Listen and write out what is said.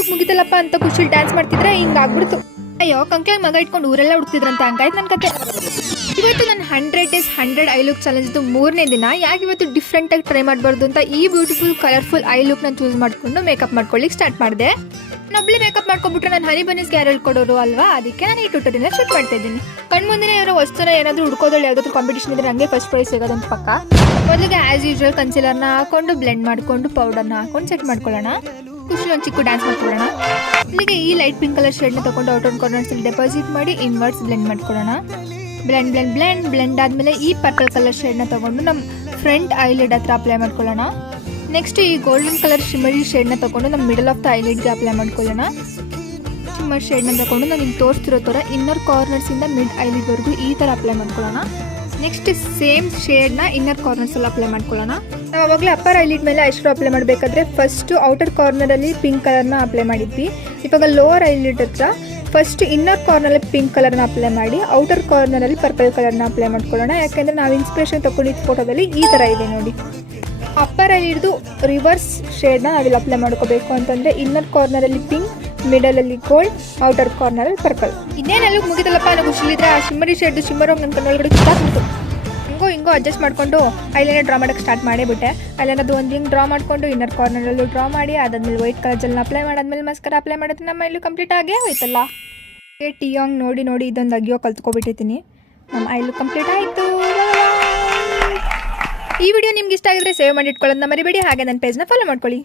Look ಮುಗಿತಲ್ಲಪ್ಪ ಅಂತ ಖುಷಿ dance ಮಾಡ್ತಿದ್ರೆ ಹಿಂಗಾಗ್ಬಿಡ್ತು. ಅಯ್ಯೋ ಕಂಕ್ಲಾಗ ಮಗ ಇಟ್ಕೊಂಡು ಊರೆಲ್ಲ ಹುಡುಕ್ತಿದ್ರಂತ ಹಂಗಾಯ್ತು ನನ್ನ ಕತೆ. ಇವತ್ತು ನನ್ನ 100 days 100 ಐ ಲುಕ್ ಚಾಲೆಂಜ್ದು 3ನೇ ದಿನ. ಯಾಕೆ ಇವತ್ತು ಡಿಫ್ರೆಂಟಾಗಿ ಟ್ರೈ ಮಾಡಬಾರ್ದು ಅಂತ ಈ ಬ್ಯೂಟಿಫುಲ್ ಕಲರ್ಫುಲ್ ಐ ಲುಕ್ನ ಚೂಸ್ ಮಾಡಿಕೊಂಡು ಮೇಕಪ್ ಮಾಡ್ಕೊಳ್ಳಿಕ್ಕೆ ಸ್ಟಾರ್ಟ್ ಮಾಡಿದೆ. ನೊಬ್ಳೆ ಮೇಕಪ್ ಮಾಡ್ಕೊಂಡ್ಬಿಟ್ರೆ ನಾನು ಹನಿ ಬನೀಸ್ಗೆ ಯಾರು ಹೇಳ್ಕೊಡೋರು ಅಲ್ವಾ, ಅದಕ್ಕೆ ನಾನು ಈ ಟ್ಯೂಟೋರಿಯಲ್ನ ಶೂಟ್ ಮಾಡ್ತಾ ಇದ್ದೀನಿ. ಕಣ್ಮುಂದೆ ಯಾರೋ ವಸ್ತುನ ಏನಾದರೂ ಹುಡ್ಕೋದ್ರಲ್ಲಿ ಯಾವುದಾದ್ರು ಕಾಂಪಿಟೇಷನ್ ಇದ್ರೆ ನನಗೆ ಫಸ್ಟ್ ಪ್ರೈಸ್ ಸಿಗೋದಂತ ಪಕ್ಕ. ಮೊದಲಿಗೆ ಆ್ಯಸ್ ಯೂಶುವಲ್ ಕನ್ಸಿಲರ್ನ ಹಾಕೊಂಡು ಬ್ಲೆಂಡ್ ಮಾಡಿಕೊಂಡು ಪೌಡರ್ನ ಹಾಕೊಂಡು ಸೆಟ್ ಮಾಡ್ಕೊಳ್ಳೋಣ. ಖುಷಿ ಒಂದು ಚಿಕ್ಕ ಡ್ಯಾನ್ಸ್ ಮಾಡ್ಕೊಳ್ಳೋಣ. ಇಲ್ಲಿಗೆ ಈ ಲೈಟ್ ಪಿಂಕ್ ಕಲರ್ ಶೇಡ್ನ ತಗೊಂಡು ಔಟ್ ಕಾರ್ನರ್ಸಲ್ಲಿ ಡೆಪಾಸಿಟ್ ಮಾಡಿ ಇನ್ವರ್ಡ್ಸ್ ಬ್ಲೆಂಡ್ ಮಾಡ್ಕೊಳ್ಳೋಣ. ಬ್ಲೆಂಡ್ ಆದಮೇಲೆ ಈ ಪರ್ಪಲ್ ಕಲರ್ ಶೇಡ್ನ ತಗೊಂಡು ನಮ್ಮ ಫ್ರಂಟ್ ಐಲಿಡ್ ಹತ್ರ ಅಪ್ಲೈ ಮಾಡ್ಕೊಳ್ಳೋಣ. ನೆಕ್ಸ್ಟ್ ಈ ಗೋಲ್ಡನ್ ಕಲರ್ ಶಿಮರಿ ಶೇಡ್ನ ತಗೊಂಡು ನಮ್ಮ ಮಿಡಲ್ ಆಫ್ ದ ಐಲಿಡ್ಗೆ ಅಪ್ಲೈ ಮಾಡ್ಕೊಳ್ಳೋಣ. ಶಿಮ್ಮರ್ ಶೇಡ್ನ ತಗೊಂಡು ನಾನು ನಿಮ್ಗೆ ತೋರಿಸ್ತಿರೋ ಥರ ಇನ್ನರ್ ಕಾರ್ನರ್ಸಿಂದ ಮಿಡ್ ಐಲಿಡ್ವರೆಗೂ ಈ ಥರ ಅಪ್ಲೈ ಮಾಡ್ಕೊಳ್ಳೋಣ. ನೆಕ್ಸ್ಟ್ ಸೇಮ್ ಶೇಡ್ನ ಇನ್ನರ್ ಕಾರ್ನರ್ಸಲ್ಲಿ ಅಪ್ಲೈ ಮಾಡ್ಕೊಳ್ಳೋಣ. ನಾವು ಅವಾಗಲೇ ಅಪ್ಪರ್ ಐಲಿಡ್ ಮೇಲೆ ಐಶ್ಯಾಡೋ ಅಪ್ಲೈ ಮಾಡಬೇಕಾದ್ರೆ ಫಸ್ಟು ಔಟರ್ ಕಾರ್ನರಲ್ಲಿ ಪಿಂಕ್ ಕಲರ್ನ ಅಪ್ಲೈ ಮಾಡಿದ್ವಿ. ಇವಾಗ ಲೋವರ್ ಐಲಿಡ್ ಹತ್ರ ಫಸ್ಟ್ ಇನ್ನರ್ ಕಾರ್ನರಲ್ಲಿ ಪಿಂಕ್ ಕಲರ್ನ ಅಪ್ಲೈ ಮಾಡಿ ಔಟರ್ ಕಾರ್ನರಲ್ಲಿ ಪರ್ಪಲ್ ಕಲರ್ನ ಅಪ್ಲೈ ಮಾಡ್ಕೊಳ್ಳೋಣ. ಯಾಕೆಂದರೆ ನಾವು ಇನ್ಸ್ಪಿರೇಷನ್ ತಗೊಂಡಿದ್ದ ಫೋಟೋದಲ್ಲಿ ಈ ಥರ ಇದೆ ನೋಡಿ. ಅಪ್ಪರ್ ಐಲಿಡ್ದು ರಿವರ್ಸ್ ಶೇಡ್ನ ನಾವಿಲ್ಲಿ ಅಪ್ಲೈ ಮಾಡ್ಕೋಬೇಕು ಅಂತಂದರೆ ಇನ್ನರ್ ಕಾರ್ನರಲ್ಲಿ ಪಿಂಕ್, ಮಿಡಲಲ್ಲಿ ಗೋಲ್ಡ್, ಔಟರ್ ಕಾರ್ನರಲ್ಲಿ ಪರ್ಪಲ್. ಇನ್ನೇನೆಲ್ಲ ಮುಗಿದಲ್ಲಪ್ಪ ಅನ್ನೋ ಖುಷಿಲಿದ್ರೆ ಆ ಶಿಮ್ಮರಿ ಶೇಡ್ದು ಶಿಮ್ಮರ್ ಹೋಗಿ ನನ್ನ ಕಣ್ಣೊಳಗಡೆ ಕಿತ್ತಾಕ್ಬಿಟ್ಟು ಹಿಂಗೋ ಅಡ್ಜಸ್ಟ್ ಮಾಡಿಕೊಂಡು ಐಲೈನರ್ ಡ್ರಾ ಮಾಡೋಕ್ಕೆ ಸ್ಟಾರ್ಟ್ ಮಾಡಿಬಿಟ್ಟೆ. ಐಲೈನರ್ದು ಒಂದು ಹಿಂಗೆ ಡ್ರಾ ಮಾಡಿಕೊಂಡು ಇನ್ನರ್ ಕಾರ್ನರಲ್ಲೂ ಡ್ರಾ ಮಾಡಿ ಅದಾದ್ಮೇಲೆ ವೈಟ್ ಕಲರ್ ಜೆಲ್ನ ಅಪ್ಲೈ ಮಾಡಾದ್ಮೇಲೆ ಮಸ್ಕರ ಅಪ್ಲೈ ಮಾಡೋದು ನಮ್ಮ ಐಲು ಕಂಪ್ಲೀಟ್ ಆಗೇ ಹೋಯ್ತಲ್ಲ. ಟಿಯಾಂಗ್ ನೋಡಿ ಇದೊಂದು ಅಗಿಯೋ ಕಲ್ತ್ಕೊಬಿಟ್ಟಿದ್ದೀನಿ. ನಮ್ಮ ಐಲು ಕಂಪ್ಲೀಟ್ ಆಯಿತು. ಈ ವಿಡಿಯೋ ನಿಮ್ಗೆ ಇಷ್ಟ ಆಗಿದ್ರೆ ಸೇವ್ ಮಾಡಿ ಇಟ್ಕೊಳ್ಳೋದನ್ನ ಮರಿಬೇಡಿ. ಹಾಗೆ ನನ್ನ ಪೇಜ್ನ ಫಾಲೋ ಮಾಡ್ಕೊಳ್ಳಿ.